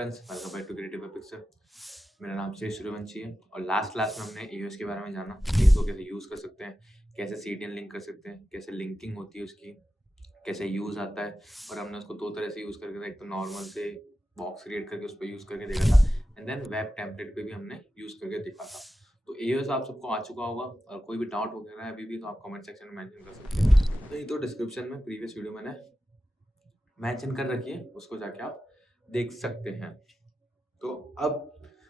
Friends, welcome back to creative picture. मेरा नाम शेष सूर्यवंशी है और लास्ट क्लास में हमने एओएस के बारे में जाना, इसको कैसे यूज़ कर सकते हैं, कैसे सीडीएन लिंक कर सकते हैं, कैसे लिंकिंग होती है उसकी, कैसे यूज़ आता है। और हमने उसको दो तरह से यूज़ करके देखा, एक तो नॉर्मल से बॉक्स क्रिएट करके उस पर यूज़ करके देखा था, एंड देन वेब टेम्पलेट पे भी हमने यूज़ करके देखा था। तो एओएस आप सबको आ चुका होगा, और कोई भी डाउट वगैरह है अभी भी तो आप कमेंट सेक्शन में मेंशन कर सकते हैं, नहीं तो डिस्क्रिप्शन में प्रीवियस वीडियो मैंने मेंशन कर रखी है, उसको जाके आप देख सकते हैं। तो अब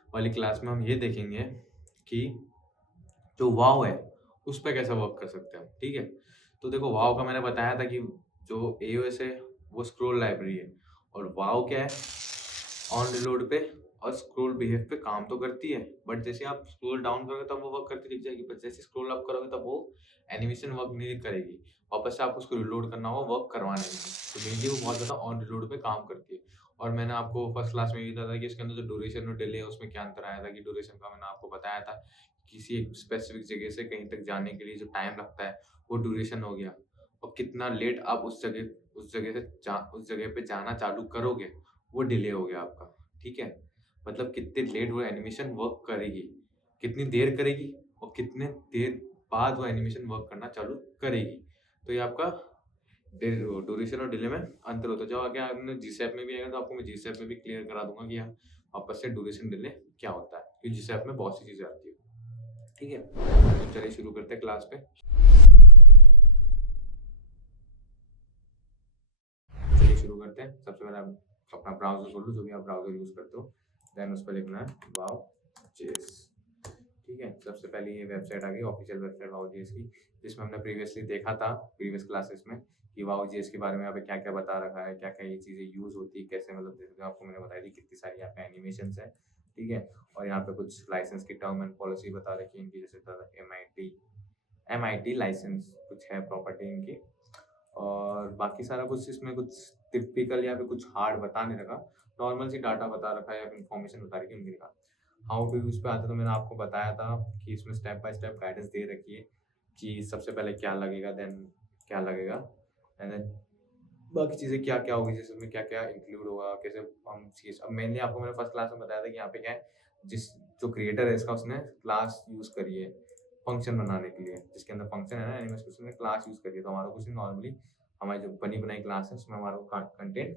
वाली क्लास में हम ये देखेंगे कि जो वाव है उस पे कैसे वर्क कर सकते हैं हम, ठीक है। तो देखो, वाव का मैंने बताया था कि जो एओएस है वो स्क्रोल लाइब्रेरी है, और वाव क्या है, ऑन रिलोड पे और स्क्रॉल बिहेव पे काम तो करती है, बट जैसे आप स्क्रॉल डाउन करोगे तब वो वर्क करती दिख जाएगी, पर जैसे स्क्रॉल अप करोगे तब वो एनिमेशन वर्क नहीं करेगी। वापस से आपको उसको रिलोड करना होगा वर्क करवाने के लिए। तो मेनली वो बहुत ज़्यादा ऑन रिलोड पे काम करती है। और मैंने आपको फर्स्ट क्लास में भी बताया था कि इसके अंदर जो ड्यूरेशन और डिले है उसमें क्या अंतर आया था। कि ड्यूरेशन का मैंने आपको बताया था, किसी एक स्पेसिफिक जगह से कहीं तक जाने के लिए जो टाइम लगता है वो ड्यूरेशन हो गया, और कितना लेट आप उस जगह पे जाना चालू करोगे वो डिले हो गया आपका, ठीक है। मतलब कितने लेट वो एनिमेशन वर्क करेगी, कितनी देर करेगी, और कितने देर बाद वो एनिमेशन वर्क करना चालू करेगी। तो ये आपका ड्यूरेशन और डिले में अंतर होता है। जब आगे आपने जीसैप में भी आएगा तो आपको मैं जीसैप में भी क्लियर करा दूंगा कि यहाँ वापस से ड्यूरेशन डिले क्या होता है, क्योंकि जीसैप में बहुत सी चीजें आती है, ठीक है। तो चलिए शुरू करते हैं क्लास पे। चलिए शुरू करते हैं। सबसे पहले आप अपना ब्राउजर खोलो, जो भी आप ब्राउजर यूज करते हो, देन उस पर लिखना है वाव जेएस, ठीक है। सबसे पहले ये वेबसाइट आ गई, ऑफिशियल वेबसाइट वाव जेएस की, जिसमें हमने प्रीवियसली देखा था प्रीवियस क्लासेस में कि वाव जेएस के बारे में यहाँ पे क्या क्या बता रखा है, क्या क्या ये चीज़ें यूज होती है, कैसे, मतलब जैसे आपको मैंने बताई थी कितनी सारी यहाँ पे एनिमेशन है, ठीक है। और यहाँ पे कुछ लाइसेंस की टर्म एंड पॉलिसी बता रखी है इनकी, जैसे एम आई टी लाइसेंस कुछ है प्रॉपर्टी इनकी। और बाकी सारा कुछ इसमें कुछ टिपिकल या फिर कुछ हार्ड बता नहीं रखा, नॉर्मल सी डाटा बता रखा है या फिर इन्फॉर्मेशन बता रखी है उनकी। हाउ टू यूज़ पे आता तो मैंने आपको बताया था कि इसमें स्टेप बाय स्टेप गाइडेंस दे रखी है कि सबसे पहले क्या लगेगा, देन क्या लगेगा, एंड देन बाकी चीज़ें क्या क्या होगी, जैसे उसमें क्या क्या इंक्लूड होगा, कैसे हम चीज़। अब मेनली आपको मैंने फर्स्ट क्लास में बताया था कि यहाँ पे क्या है, जिस जो क्रिएटर है इसका उसने क्लास यूज़ करी है फंक्शन बनाने के लिए, जिसके अंदर फंक्शन है ना एनिमेशन, उसने क्लास यूज़ करी है। तो हमारा कुछ नॉर्मली हमारी जो बनी बनाई क्लास है उसमें हमारा कंटेंट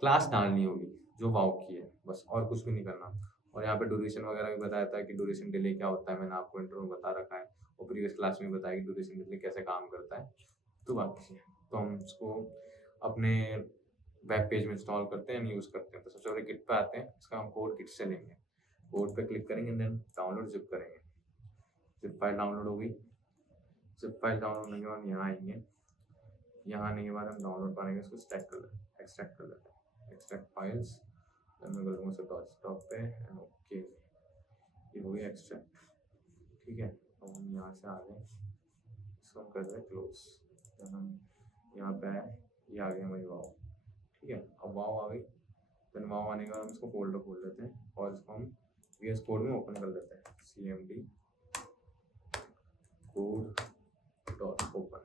क्लास डालनी होगी जो वाव की है, बस और कुछ भी नहीं करना। और यहाँ पे ड्यूरेशन वगैरह भी बताया था कि ड्यूरेशन डिले क्या होता है, मैंने आपको इंट्रो में बता रखा है, और प्रीवियस क्लास में बताया कि ड्यूरेशन डिले कैसे काम करता है। तो बाकी तो हम इसको अपने वेब पेज में इंस्टॉल करते हैं, यूज़ करते हैं। तो सबसे पहले गिट पे आते हैं, इसका हम कोड गिट से लेंगे, कोड पे क्लिक करेंगे, देन डाउनलोड जिप करेंगे। जिप फाइल डाउनलोड होगी, जिप फाइल डाउनलोड होने के बाद यहाँ आएंगे, यहाँ आने के बाद हम डाउनलोड करेंगे, इसको एक्सट्रैक्ट कर लेते हैं, एक्सट्रैक्ट फाइल्स, देन मैं कर दूँगा इसे डेस्कटॉप पे, एंड ओके, ये हो गया एक्सट्रैक्ट, ठीक है। अब हम यहाँ से आ गए, इसको हम कर दें क्लोज, देन हम यहाँ पे आए, ये आ गया हमारी वाव, ठीक है। अब वाव आ गई, देन वाव आने के बाद हम इसको फोल्डर खोल लेते हैं और इसको हम VS कोड में ओपन कर लेते हैं, cmd कोड डॉट ओपन,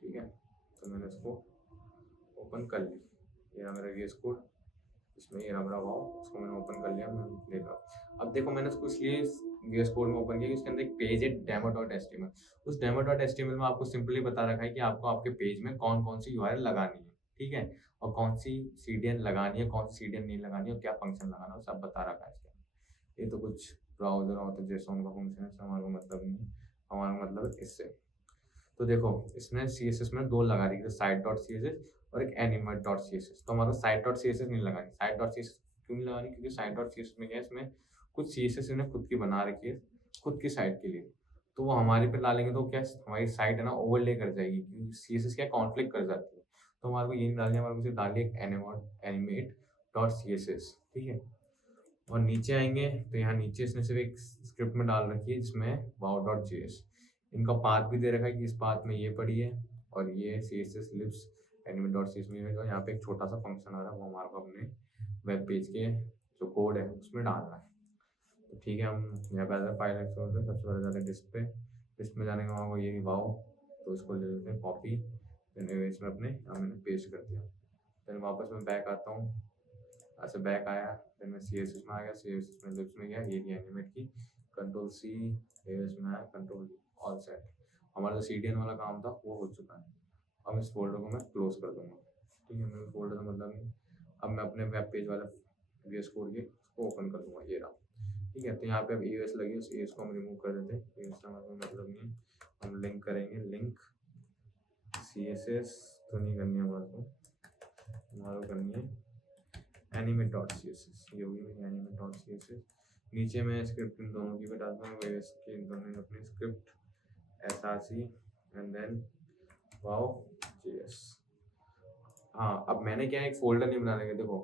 ठीक है। तो मैंने इसको ओपन कर ली, ये मेरा VS कोड, इसमें ये रहा वाव, इसको मैंने ओपन कर लिया, मैं देख रहा। अब देखो, मैंने इसको इसलिए VS कोड में ओपन किया कि उसके अंदर एक पेज है demo.html, उस demo.html में आपको सिंपली बता रखा है कि आपको आपके पेज में कौन कौन सी URL लगानी है, ठीक है, और कौन सी CDN लगानी है, कौन सी CDN नहीं लगानी है, और क्या फंक्शन लगाना है, सब बता रखा है इसके अंदर। ये तो कुछ ब्राउजर और तो जैसा उनका फंक्शन है, हमारा मतलब नहीं, हमारा मतलब इससे। तो देखो, इसमें CSS में दो लगा दी, site.css और एक animate.css। तो हमारा site.css नहीं लगानी। site.css क्यों नहीं लगानी, क्योंकि site.css में क्या है, इसमें कुछ CSS इन्हें खुद की बना रखी है खुद की साइट के लिए, तो वो हमारे पे डालेंगे तो क्या हमारी साइट है ना ओवरले कर जाएगी, क्योंकि CSS क्या कॉन्फ्लिक्ट कर जाती है। तो हमारे को ये नहीं डालनी, हमारे को सिर्फ डालिए animate.css, ठीक है। और नीचे आएंगे तो यहाँ नीचे इसने सिर्फ एक स्क्रिप्ट में डाल रखी है जिसमें wow.js, इनका पाथ भी दे रखा है कि इस पाथ में ये पड़ी है, और ये CSS लिब्स animate.cs में है। यहाँ पे एक छोटा सा फंक्शन आ रहा है, वो हमारे को अपने वेब पेज के जो कोड है उसमें डालना है। तो ठीक है, हम यहाँ पे फाइल एक्सप्लोर करते हैं। सबसे पहले जाते हैं डिस्क में जाने का वहाँ ये वाव, तो इसको ले लेते हैं कॉपी, इसमें अपने मैंने पेस्ट कर दिया। फिर वापस मैं बैक आता हूँ, ऐसे बैक आया, फिर मैं CSS में आ गया, CSS में लिप्स में गया, एरिया एनिमेट की, कंट्रोल C, layers में आया, कंट्रोल V, ऑल सेट। हमारा जो CDN वाला काम था वो हो चुका है। अब इस फोल्डर को मैं क्लोज कर दूंगा, ठीक है, मेरे फोल्डर का मतलब नहीं। अब मैं अपने वेब पेज वाला VS कोड के उसको ओपन कर दूंगा, ये रहा, ठीक है। तो यहाँ पे अब EOS लगी, उस EOS को हम रिमूव कर देते हैं, EOS का मतलब नहीं है। हम लिंक करेंगे, लिंक CSS तो नहीं करनी है हमारे को, हमारे करनी है animate.css, ये होगी मेरी animate.css। नीचे मैं स्क्रिप्ट इन दोनों की बताता हूँ, वेरियस की इन दोनों ने अपनी script src and then wow.js। हाँ, अब मैंने क्या है, एक फोल्डर नहीं बनाने का। देखो,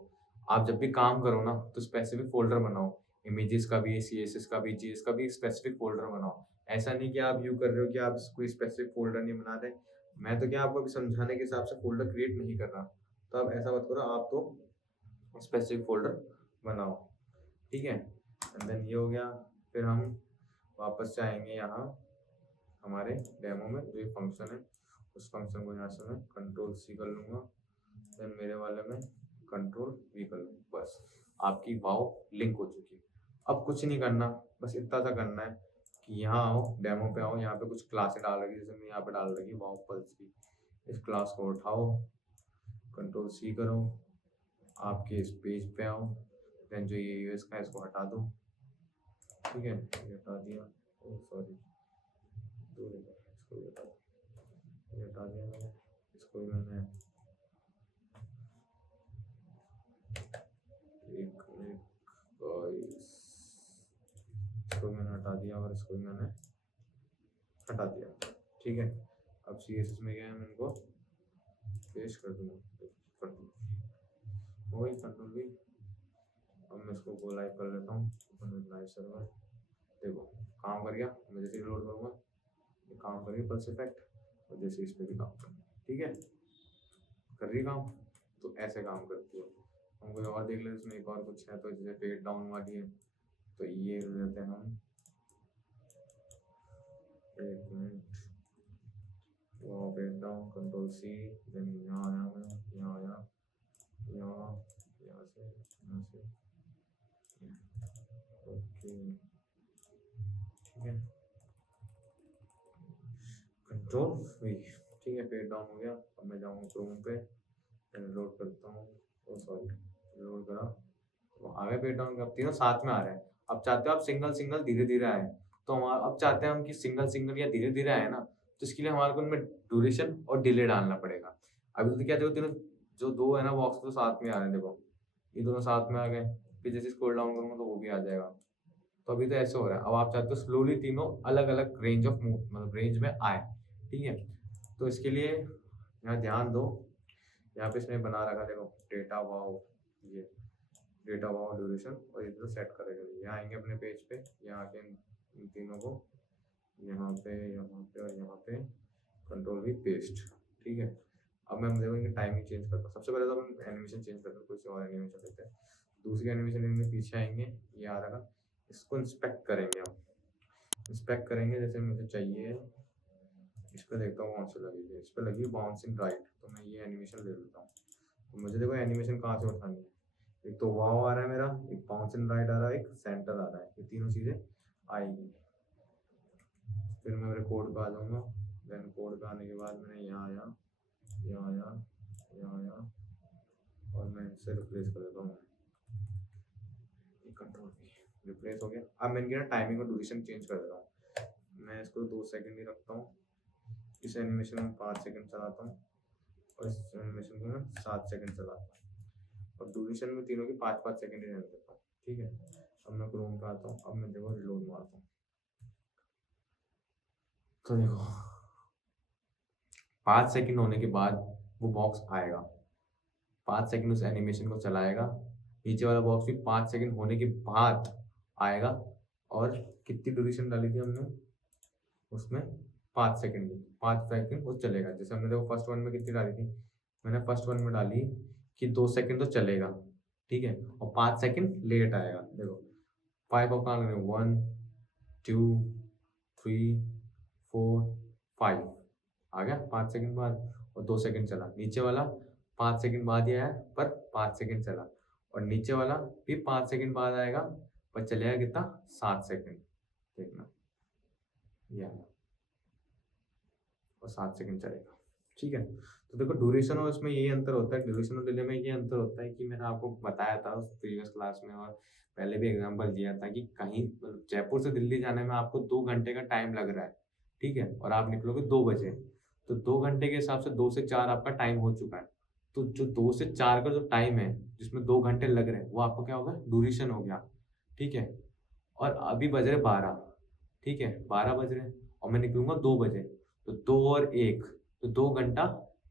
आप जब भी काम करो ना तो स्पेसिफिक फोल्डर बनाओ, इमेजेस का भी, CSS का भी, JS का भी स्पेसिफिक फोल्डर बनाओ। ऐसा नहीं कि आप यू कर रहे हो कि आप कोई स्पेसिफिक फोल्डर नहीं बना रहे। मैं तो क्या आपको अभी समझाने के हिसाब से फोल्डर क्रिएट नहीं कर रहा, तो आप ऐसा मत करो, आप तो स्पेसिफिक फोल्डर बनाओ, ठीक है। एंड देन ये हो गया। फिर हम वापस से आएंगे यहाँ हमारे डेमो में, जो फंक्शन है उस फंक्शन को यहाँ से मैं कंट्रोल C कर लूँगा, देन मेरे वाले में कंट्रोल V कर लूँगा। बस आपकी वाओ लिंक हो चुकी है। अब कुछ नहीं करना, बस इतना सा करना है कि यहाँ आओ, डेमो पे आओ, यहाँ पे कुछ क्लासें डाल रखी, जैसे मैं यहाँ पे डाल रखी वाओ पल्स की। इस क्लास को उठाओ, कंट्रोल C करो, आपके इस पेज पे आओ, देन जो ये यूएस का है इसको हटा दो, ठीक है, ये हटा दिया। ओ सॉरी, इसको भी हटा दो, ये हटा दिया मैंने, इसको भी मैंने एक इसको मैंने हटा दिया और इसको भी मैंने हटा दिया, ठीक है। अब CSS में गया, मैं इनको पेस्ट कर दूंगा, वही कंट्रोल V। अब मैं इसको गो लाइव कर लेता हूँ, लाइव सर्वर। देखो काम कर गया, मैं जैसे लोड करूँगा ये काम करेगी पल्स इफेक्ट, और जैसे इस पर भी काम कर, ठीक है, कर रही काम। तो ऐसे काम करती है। हम कोई और देख लेते इसमें, एक और कुछ है, तो जैसे पेड डाउन वाली है, तो ये लेते हैं हम, एक मिनट, वो पेड डाउन, कंट्रोल C, देन यहाँ आया मैं, यहाँ आया, यहाँ से, ओके, ठीक है, कंट्रोल V, ठीक है, पेड डाउन हो गया। अब मैं जाऊँगा क्रोम पे, लोड करता हूँ, ओ सॉरी, लोड करा, तो आ गया पेड डाउन का। अब तीनों साथ में आ रहे हैं। अब चाहते हो आप सिंगल सिंगल धीरे धीरे आए, तो हम अब चाहते हैं हम कि सिंगल सिंगल या धीरे धीरे आए ना, तो इसके लिए हमारे को उनमें ड्यूरेशन और डिले डालना पड़ेगा। अभी तो क्या, देखो तीनों जो दो है ना बॉक्स, तो साथ में आ रहे हैं, देखो ये दोनों साथ में आ गए। फिर जैसे स्क्रॉल डाउन करूँगा तो वो भी आ जाएगा। तो अभी तो ऐसे हो रहा है। अब आप चाहते हो स्लोली तीनों अलग अलग रेंज ऑफ मतलब रेंज में आए, ठीक है। तो इसके लिए यहाँ ध्यान दो, यहाँ पे इसने बना रखा, देखो डेटा वाओ, ये डेटा वाओ ड्यूरेशन, और इधर सेट करेगा। यहाँ आएंगे अपने पेज पे, यहाँ आके इन तीनों को यहाँ पे और यहाँ पे कंट्रोल V पेस्ट, ठीक है। अब मैं देखो इनकी टाइमिंग चेंज करता हूँ। सबसे पहले तो हम एनिमेशन चेंज करते हैं, कोई और एनिमेशन लेते हैं। दूसरी एनिमेशन इनके पीछे आएंगे, ये आ रहा, इसको इंस्पेक्ट करेंगे हम, इंस्पेक्ट करेंगे जैसे मुझे चाहिए। इस पर देखता हूँ कौन सी लगी है, इस पर लगी बाउंसिंग राइट, तो मैं ये एनिमेशन ले लेता हूँ। तो मुझे देखो एनिमेशन कहाँ से उठानी है, एक तो वाव आ रहा है मेरा, एक बाउंसिंग राइट आ रहा है, एक सेंटर आ रहा है, ये तीनों चीज़ें आएगी। फिर मैं मेरे कोड पे आ जाऊँगा, देन कोड पे आने के बाद मैंने यहाँ आया, यहाँ आया, यहाँ आया, और मैं इनसे रिप्लेस कर देता हूँ, कंट्रोल V, रिप्लेस हो गया। अब मैं इनकी ना टाइमिंग और ड्यूरेशन चेंज कर देता हूँ। मैं इसको 2 सेकंड ही रखता हूँ, इस एनिमेशन में 5 सेकंड चलाता हूँ, और इस एनिमेशन को मैं 7 सेकंड चलाता हूँ, और ड्यूरेशन में तीनों की 5-5 सेकंड ही रहने देता हूँ, ठीक है। अब मैं क्रोम पे आता हूँ, अब मैं देखो रिलोड मारता हूँ, तो देखो 5 सेकंड होने के बाद वो बॉक्स आएगा, 5 सेकंड उस एनिमेशन को चलाएगा, नीचे वाला बॉक्स भी 5 सेकंड होने के बाद आएगा। और कितनी ड्यूरेशन डाली थी हमने उसमें, 5 सेकंड, 5 सेकंड वो चलेगा। जैसे हमने देखो फर्स्ट वन में कितनी डाली थी, मैंने फर्स्ट वन में डाली कि 2 सेकंड तो चलेगा, ठीक है, और 5 सेकंड लेट आएगा। देखो 5 और कहाँ लगे, 1 2 3 4 5 आ गया 5 सेकंड बाद, और 2 सेकंड चला। नीचे वाला 5 सेकंड बाद ही आया, पर 5 सेकंड चला। और नीचे वाला भी 5 सेकंड बाद आएगा, पर चलेगा कितना, 7 सेकंड। देखना ये आया और 7 सेकंड चलेगा, ठीक है। तो देखो ड्यूरेशन और उसमें यही अंतर होता है, ड्यूरेशन और डिले में ये अंतर होता है कि मैंने आपको बताया था उस प्रीवियस क्लास में, और पहले भी एग्जांपल दिया था कि कहीं मतलब जयपुर से दिल्ली जाने में आपको 2 घंटे का टाइम लग रहा है, ठीक है, और आप निकलोगे 2 बजे, तो 2 घंटे के हिसाब से 2 से 4 आपका टाइम हो चुका है। तो जो 2 से 4 का जो टाइम है, जिसमें 2 घंटे लग रहे हैं, वो आपको क्या होगा, ड्यूरेशन हो गया, ठीक है। और अभी बज रहे 12, ठीक है, 12 बज रहे हैं और मैं निकलूंगा 2 बजे, तो 2 और 1, तो 2 घंटा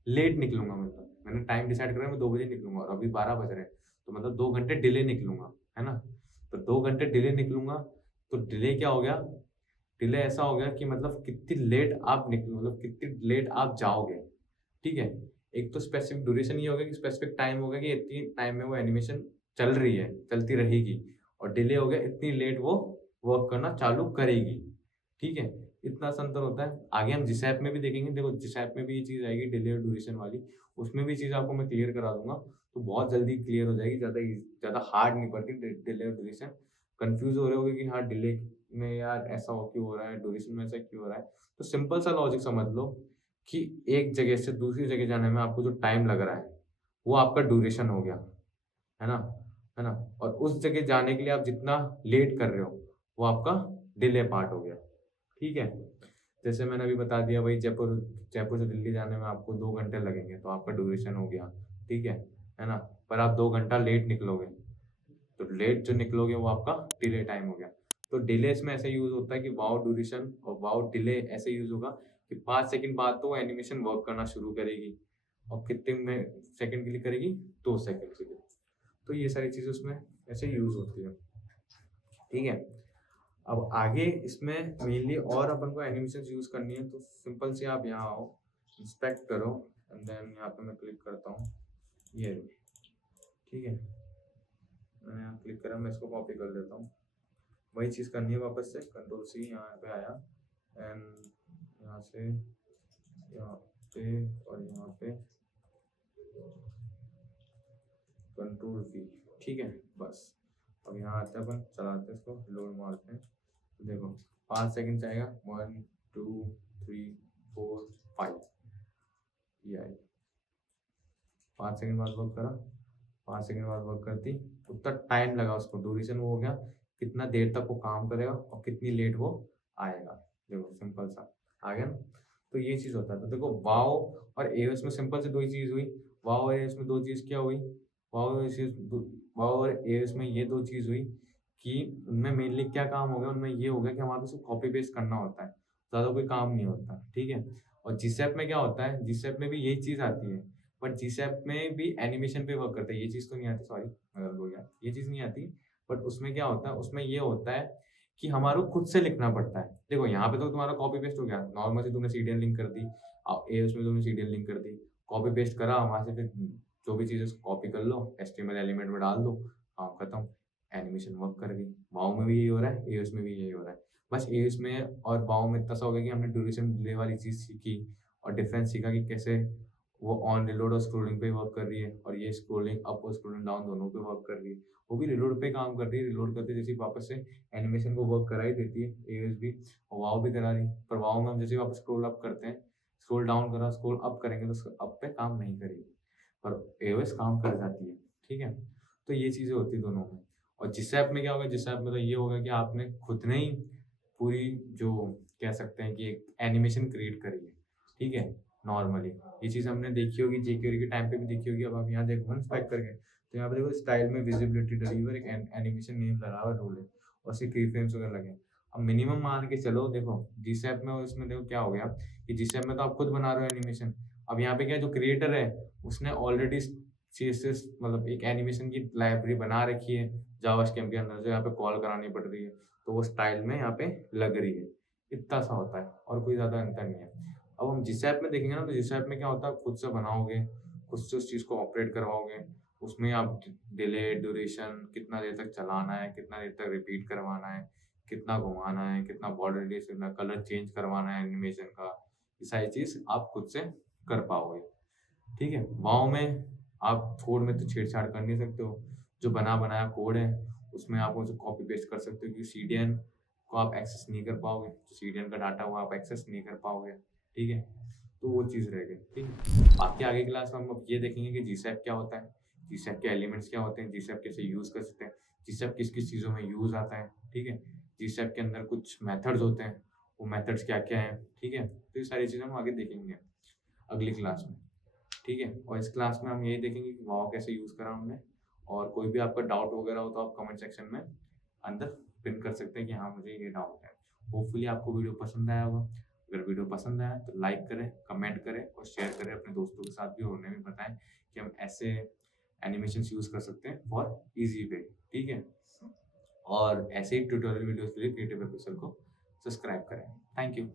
लेट निकलूंगा, मतलब मैंने टाइम डिसाइड करा मैं 2 बजे निकलूंगा और अभी 12 बज रहे हैं, तो मतलब 2 घंटे डिले निकलूंगा, है ना। तो 2 घंटे डिले निकलूंगा, तो डिले क्या हो गया, डिले ऐसा हो गया कि मतलब कितनी लेट आप निकलो, मतलब कितनी लेट आप जाओगे, ठीक है। एक तो स्पेसिफिक ड्यूरेशन ये होगा कि स्पेसिफिक टाइम होगा कि इतनी टाइम में वो एनिमेशन चल रही है, चलती रहेगी, और डिले हो गया इतनी लेट वो वर्क करना चालू करेगी, ठीक है। इतना सा अंतर होता है। आगे हम जिस ऐप में भी देखेंगे, देखो जिस ऐप में भी ये चीज़ आएगी डिले और ड्यूरेशन वाली, उसमें भी चीज़ आपको मैं क्लियर करा दूंगा, तो बहुत जल्दी क्लियर हो जाएगी, ज़्यादा हार्ड नहीं पड़ती डिले और ड्यूरेशन। कंफ्यूज हो रहे होगे कि हाँ डिले में यार ऐसा क्यों हो रहा है, ड्यूरेशन में ऐसा क्यों हो रहा है, तो सिंपल सा लॉजिक समझ लो कि एक जगह से दूसरी जगह जाने में आपको जो टाइम लग रहा है, वो आपका ड्यूरेशन हो गया, है ना, है ना। और उस जगह जाने के लिए आप जितना लेट कर रहे हो, वो आपका डिले पार्ट हो गया, ठीक है। जैसे मैंने अभी बता दिया भाई, जयपुर जयपुर से दिल्ली जाने में आपको 2 घंटे लगेंगे, तो आपका ड्यूरेशन हो गया, ठीक है ना। पर आप 2 घंटा लेट निकलोगे, तो लेट जो निकलोगे वो आपका डिले टाइम हो गया। तो डिले इसमें ऐसे यूज होता है कि वाओ ड्यूरेशन और वाओ डिले ऐसे यूज होगा कि 5 सेकंड बाद तो वो एनिमेशन वर्क करना शुरू करेगी, और कितने में सेकंड के लिए करेगी, 2 सेकंड के लिए। तो ये सारी चीजें उसमें ऐसे यूज होती है, ठीक है। अब आगे इसमें मेनली और अपन को एनिमेशन यूज करनी है, तो सिंपल से आप यहाँ आओ, इंस्पेक्ट करो, एंड देन यहाँ पे मैं क्लिक करता हूँ, ये ठीक है, मैंने यहाँ क्लिक करा, मैं इसको कॉपी कर लेता हूँ। वही चीज़ करनी है वापस से, कंट्रोल सी, यहाँ पे आया, एंड यहाँ से यहाँ पे और यहाँ पे कंट्रोल वी, ठीक है। बस अब यहाँ आते हैं, अपन चलाते हैं इसको, लोड मारते हैं, देखो 5 सेकंड जाएगा, 1 2 3 4 5, ये आई, 5 सेकंड बाद वर्क करा, 5 सेकंड बाद वर्क करती, उतना टाइम लगा उसको, ड्यूरेशन वो हो गया कितना देर तक वो काम करेगा और कितनी लेट वो आएगा। देखो सिंपल सा आ गया ना। तो ये चीज़ होता है। तो देखो वाओ और एओएस में सिंपल से दो ही चीज़ हुई, वाओ और एओएस में दो चीज़ क्या हुई, वाओ और एओएस में ये दो चीज़ हुई कि उनमें मेनली क्या काम हो गया, उनमें ये हो गया कि हमारे को सिर्फ कॉपी पेस्ट करना होता है, ज़्यादा कोई काम नहीं होता, ठीक है। और जिसैप में क्या होता है, जिसैप में भी यही चीज़ आती है, बट जीसैप में भी एनिमेशन पे वर्क करता है, ये चीज़ तो नहीं आती, सॉरी मैं गलत बोल गया, ये चीज़ नहीं आती। बट उसमें क्या होता है, उसमें ये होता है कि हमारे को खुद से लिखना पड़ता है। देखो यहाँ पे तो तुम्हारा कॉपी पेस्ट हो गया, नॉर्मल से तुमने सीडीएन लिंक कर दी, ए उसमें तुमने सीडीएन लिंक कर दी, कॉपी पेस्ट करा, वहाँ से फिर जो भी चीज़ें कॉपी कर लो, एचटीएमएल एलिमेंट में डाल दो, काम खत्म, एनिमेशन वर्क कर गई। वाओ में भी यही हो रहा है, एओएस में भी यही हो रहा है। बस एओएस में और वाओ में इतना सा हो गया कि हमने ड्यूरेशन डिले वाली चीज़ सीखी और डिफरेंस सीखा कि कैसे वो ऑन रिलोड और स्क्रोलिंग पे वर्क कर रही है, और ये स्क्रोलिंग अप और स्क्रोलिंग डाउन दोनों पे वर्क कर रही है। वो भी रिलोड पे काम कर रही है, रिलोड करते जैसे वापस से एनिमेशन को वर्क करा ही देती है एओएस भी, और वाओ भी करा रही है। पर वाओ में हम जैसे वापस स्क्रोल अप करते हैं, स्क्रोल डाउन करा, स्क्रोल अप करेंगे तो अप पे काम नहीं करेगी, पर एओएस काम कर जाती है, ठीक है। तो ये चीज़ें होती है दोनों में। और जिस ऐप में क्या होगा, जिस ऐप में तो ये होगा कि आपने खुद ने ही पूरी जो कह सकते हैं कि एक एनिमेशन क्रिएट करी है, ठीक है। नॉर्मली ये चीज़ हमने देखी होगी, जेक्यूरी के टाइम पे भी देखी होगी। अब आप यहाँ देखो इंस्पेक्ट करके, तो यहाँ पे देखो स्टाइल में विजिबिलिटी डिलीवर एक एनिमेशन नेम लगा हुआ रूल है, और उसके की फ्रेम्स वगैरह लगे। अब मिनिमम मान के चलो, देखो जिस ऐप में, उसमें देखो क्या हो गया कि जिस ऐप में तो आप खुद बना रहे हो एनिमेशन, अब यहाँ पे क्या, जो क्रिएटर है उसने ऑलरेडी सीएसएस मतलब एक एनिमेशन की लाइब्रेरी बना रखी है जावास्क्रिप्ट के अंदर, जो यहाँ पे कॉल करानी पड़ रही है, तो वो स्टाइल में यहाँ पे लग रही है। इतना सा होता है और कोई ज़्यादा अंतर नहीं है। अब हम जिस ऐप में देखेंगे ना, तो जिस ऐप में क्या होता है, खुद से बनाओगे, खुद से उस चीज़ को ऑपरेट करवाओगे, उसमें आप डिले, ड्यूरेशन, कितना देर तक चलाना है, कितना देर तक रिपीट करवाना है, कितना घुमाना है, कितना बॉर्डर रिलीज करना, कलर चेंज करवाना है एनिमेशन का, ये सारी चीज़ आप खुद से कर पाओगे, ठीक है। वाओ में आप कोड में तो छेड़छाड़ कर नहीं सकते हो, जो बना बनाया कोड है उसमें आप उसे कॉपी पेस्ट कर सकते हो, क्योंकि CDN को आप एक्सेस नहीं कर पाओगे, जो CDN का डाटा वो आप एक्सेस नहीं कर पाओगे, ठीक है। तो वो चीज़ रह गई, ठीक है। बाकी आगे क्लास में हम अब ये देखेंगे कि GSAP क्या होता है, GSAP के एलिमेंट्स क्या होते हैं, GSAP कैसे यूज़ कर सकते हैं, GSAP किस किस चीज़ों में यूज़ आता है, ठीक है। GSAP के अंदर कुछ मेथड्स होते हैं, वो मेथड्स क्या क्या हैं, ठीक है। तो ये सारी चीज़ें हम आगे देखेंगे अगली क्लास में, ठीक है। और इस क्लास में हम यही देखेंगे कि वाव कैसे यूज़ करा हमने, और कोई भी आपका डाउट वगैरह हो तो आप कमेंट सेक्शन में अंदर पिन कर सकते हैं कि हाँ मुझे ये डाउट है। होपफुली आपको वीडियो पसंद आया होगा। अगर वीडियो पसंद आया तो लाइक करें, कमेंट करें और शेयर करें अपने दोस्तों के साथ भी, और उन्हें भी बताएं कि हम ऐसे एनिमेशंस यूज़ कर सकते हैं फॉर ईजी वे, ठीक है। और ऐसे ही ट्यूटोरियल वीडियोस के लिए क्रिएटिव ऑफिसर को सब्सक्राइब करें। Thank you.